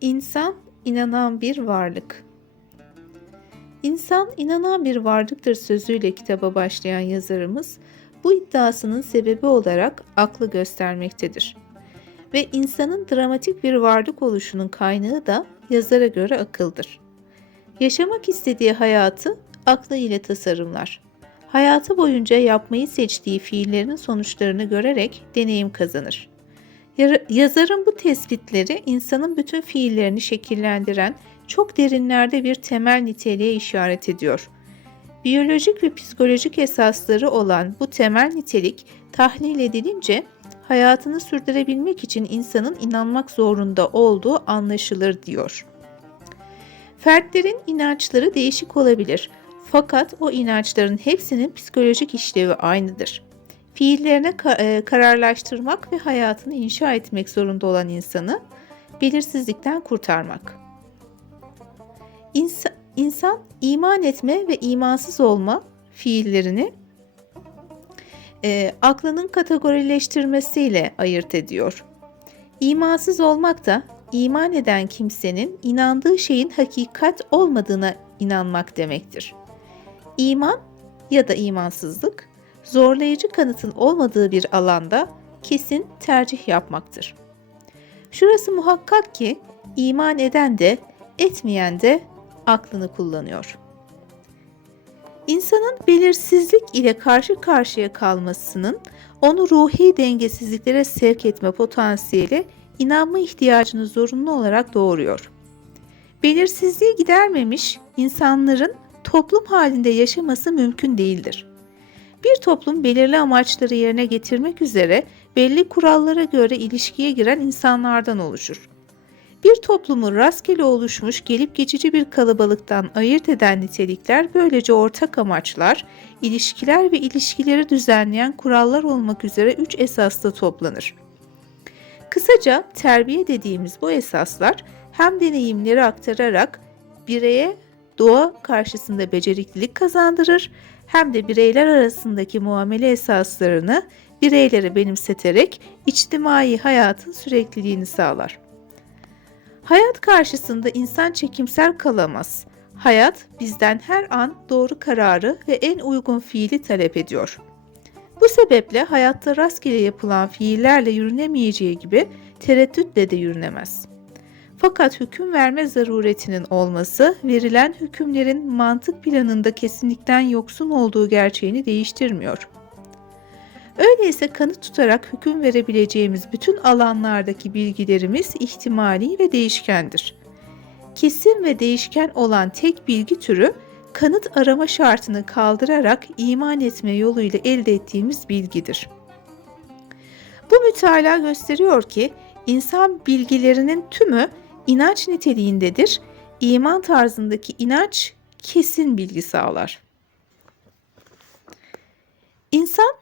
İnsan inanan bir varlık. İnsan inanan bir varlıktır sözüyle kitaba başlayan yazarımız bu iddiasının sebebi olarak aklı göstermektedir. Ve insanın dramatik bir varlık oluşunun kaynağı da yazara göre akıldır. Yaşamak istediği hayatı aklı ile tasarımlar. Hayatı boyunca yapmayı seçtiği fiillerinin sonuçlarını görerek deneyim kazanır. Yazarın bu tespitleri insanın bütün fiillerini şekillendiren çok derinlerde bir temel niteliğe işaret ediyor. Biyolojik ve psikolojik esasları olan bu temel nitelik tahlil edilince hayatını sürdürebilmek için insanın inanmak zorunda olduğu anlaşılır diyor. Fertlerin inançları değişik olabilir fakat o inançların hepsinin psikolojik işlevi aynıdır fiillerine ka- kararlaştırmak ve hayatını inşa etmek zorunda olan insanı belirsizlikten kurtarmak. İnsa- insan iman etme ve imansız olma fiillerini e, aklının kategorileştirmesiyle ayırt ediyor. İmansız olmak da iman eden kimsenin inandığı şeyin hakikat olmadığına inanmak demektir. İman ya da imansızlık zorlayıcı kanıtın olmadığı bir alanda kesin tercih yapmaktır. Şurası muhakkak ki iman eden de etmeyen de aklını kullanıyor. İnsanın belirsizlik ile karşı karşıya kalmasının onu ruhi dengesizliklere sevk etme potansiyeli inanma ihtiyacını zorunlu olarak doğuruyor. Belirsizliği gidermemiş insanların toplum halinde yaşaması mümkün değildir. Bir toplum belirli amaçları yerine getirmek üzere belli kurallara göre ilişkiye giren insanlardan oluşur. Bir toplumu rastgele oluşmuş gelip geçici bir kalabalıktan ayırt eden nitelikler böylece ortak amaçlar, ilişkiler ve ilişkileri düzenleyen kurallar olmak üzere üç esasta toplanır. Kısaca terbiye dediğimiz bu esaslar hem deneyimleri aktararak bireye doğa karşısında beceriklilik kazandırır hem de bireyler arasındaki muamele esaslarını bireylere benimseterek içtimai hayatın sürekliliğini sağlar. Hayat karşısında insan çekimsel kalamaz. Hayat bizden her an doğru kararı ve en uygun fiili talep ediyor. Bu sebeple hayatta rastgele yapılan fiillerle yürünemeyeceği gibi tereddütle de yürünemez. Fakat hüküm verme zaruretinin olması verilen hükümlerin mantık planında kesinlikten yoksun olduğu gerçeğini değiştirmiyor. Öyleyse kanıt tutarak hüküm verebileceğimiz bütün alanlardaki bilgilerimiz ihtimali ve değişkendir. Kesin ve değişken olan tek bilgi türü kanıt arama şartını kaldırarak iman etme yoluyla elde ettiğimiz bilgidir. Bu mütalaa gösteriyor ki insan bilgilerinin tümü inanç niteliğindedir. İman tarzındaki inanç kesin bilgi sağlar. İnsan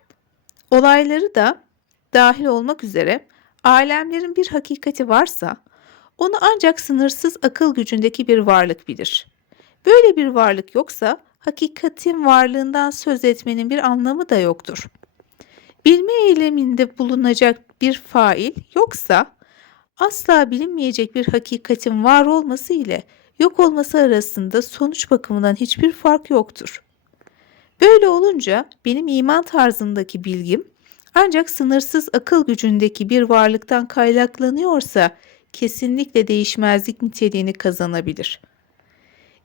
olayları da dahil olmak üzere alemlerin bir hakikati varsa onu ancak sınırsız akıl gücündeki bir varlık bilir. Böyle bir varlık yoksa hakikatin varlığından söz etmenin bir anlamı da yoktur. Bilme eyleminde bulunacak bir fail yoksa asla bilinmeyecek bir hakikatin var olması ile yok olması arasında sonuç bakımından hiçbir fark yoktur. Böyle olunca benim iman tarzındaki bilgim ancak sınırsız akıl gücündeki bir varlıktan kaynaklanıyorsa kesinlikle değişmezlik niteliğini kazanabilir.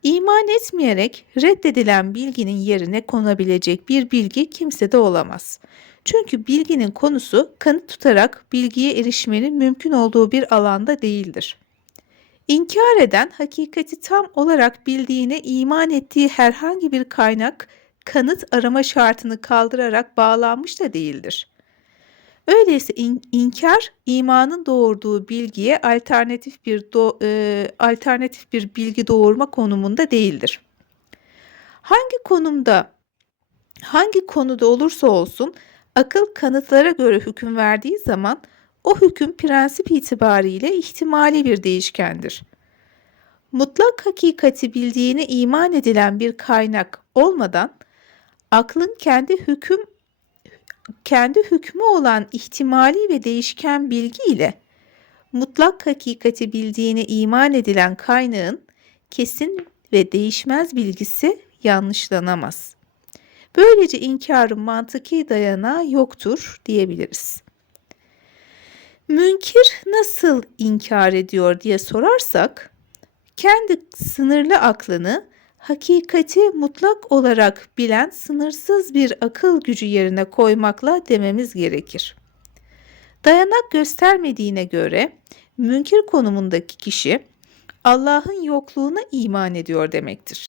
İman etmeyerek reddedilen bilginin yerine konabilecek bir bilgi kimsede olamaz. Çünkü bilginin konusu kanıt tutarak bilgiye erişmenin mümkün olduğu bir alanda değildir. İnkar eden hakikati tam olarak bildiğine iman ettiği herhangi bir kaynak kanıt arama şartını kaldırarak bağlanmış da değildir. Öyleyse in- inkar imanın doğurduğu bilgiye alternatif bir do- e, alternatif bir bilgi doğurma konumunda değildir. Hangi konumda hangi konuda olursa olsun akıl kanıtlara göre hüküm verdiği zaman o hüküm prensip itibariyle ihtimali bir değişkendir. Mutlak hakikati bildiğine iman edilen bir kaynak olmadan aklın kendi hüküm kendi hükmü olan ihtimali ve değişken bilgi ile mutlak hakikati bildiğine iman edilen kaynağın kesin ve değişmez bilgisi yanlışlanamaz. Böylece inkarın mantıki dayanağı yoktur diyebiliriz. Münkir nasıl inkar ediyor diye sorarsak, kendi sınırlı aklını hakikati mutlak olarak bilen sınırsız bir akıl gücü yerine koymakla dememiz gerekir. Dayanak göstermediğine göre münkir konumundaki kişi Allah'ın yokluğuna iman ediyor demektir.